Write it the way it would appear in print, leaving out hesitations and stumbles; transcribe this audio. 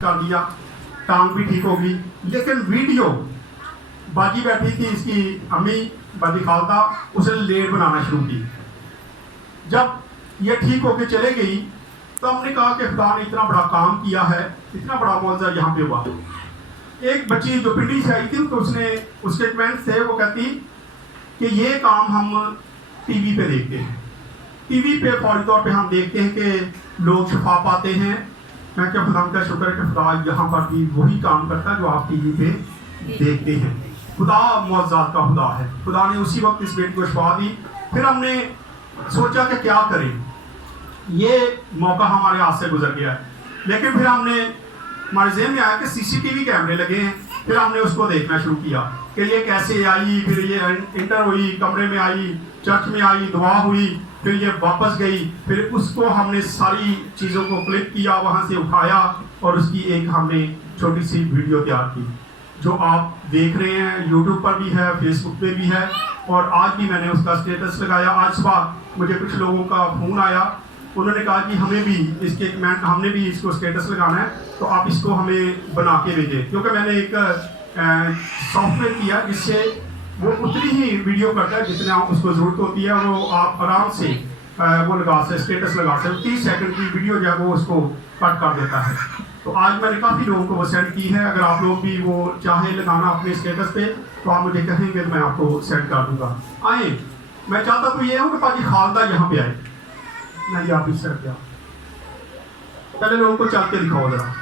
कर दिया, टांग भी ठीक होगी। लेकिन वीडियो बाजी बैठी थी, इसकी अम्मी बाजी खालदा, उसने लेट बनाना शुरू की। जब ये ठीक होके चले गई तो हमने कहा कि खुदा ने इतना बड़ा काम किया है, इतना बड़ा मौजज़ा यहाँ पे हुआ। एक बच्ची जो पिंडी से आई थी तो उसने उसके कमेंट थे, वो कहती कि ये काम हम टीवी पे देखते हैं, टीवी पे फौरी तौर पे हम देखते हैं कि लोग शफा पाते हैं। मैं क्या खुदा का शुक्र है कि खुदा यहाँ पर भी वही काम करता है जो आप टीवी पे देखते हैं। खुदा मौजज़ात का खुदा है। खुदा ने उसी वक्त इस बेटी को शफा दी। फिर हमने सोचा कि क्या करें, ये मौका हमारे हाथ से गुजर गया है। लेकिन फिर हमने हमारे ज़हन में आया कि सीसीटीवी कैमरे लगे हैं। फिर हमने उसको देखना शुरू किया कि ये कैसे आई, फिर ये इंटर हुई, कमरे में आई, चर्च में आई, दुआ हुई, फिर ये वापस गई। फिर उसको हमने सारी चीज़ों को क्लिक किया, वहाँ से उठाया और उसकी एक हमने छोटी सी वीडियो तैयार की जो आप देख रहे हैं। यूट्यूब पर भी है, फेसबुक पे भी है, और आज भी मैंने उसका स्टेटस लगाया। आज सुबह मुझे कुछ लोगों का फ़ोन आया, उन्होंने कहा कि हमें भी इसके कमेंट, हमने भी इसको स्टेटस लगाना है, तो आप इसको हमें बना के भेजें। क्योंकि मैंने एक सॉफ्टवेयर किया जिससे वो उतनी ही वीडियो करता है जितना उसको ज़रूरत होती है, और वो आप आराम से वो लगा सकते, स्टेटस लगा सकते। 30 सेकंड की वीडियो जो है वो उसको कट कर देता है। तो आज मैंने काफ़ी लोगों को वो सेंड की है। अगर आप लोग भी वो चाहें लगाना अपने स्टेटस पे तो आप मुझे कहेंगे तो मैं आपको सेंड कर दूँगा। आए, मैं चाहता तो ये हूँ कि पाजी खालदा यहाँ पे आए। नहीं, आप इस तरफ क्या, पहले लोगों को चल के दिखाओ ज़रा।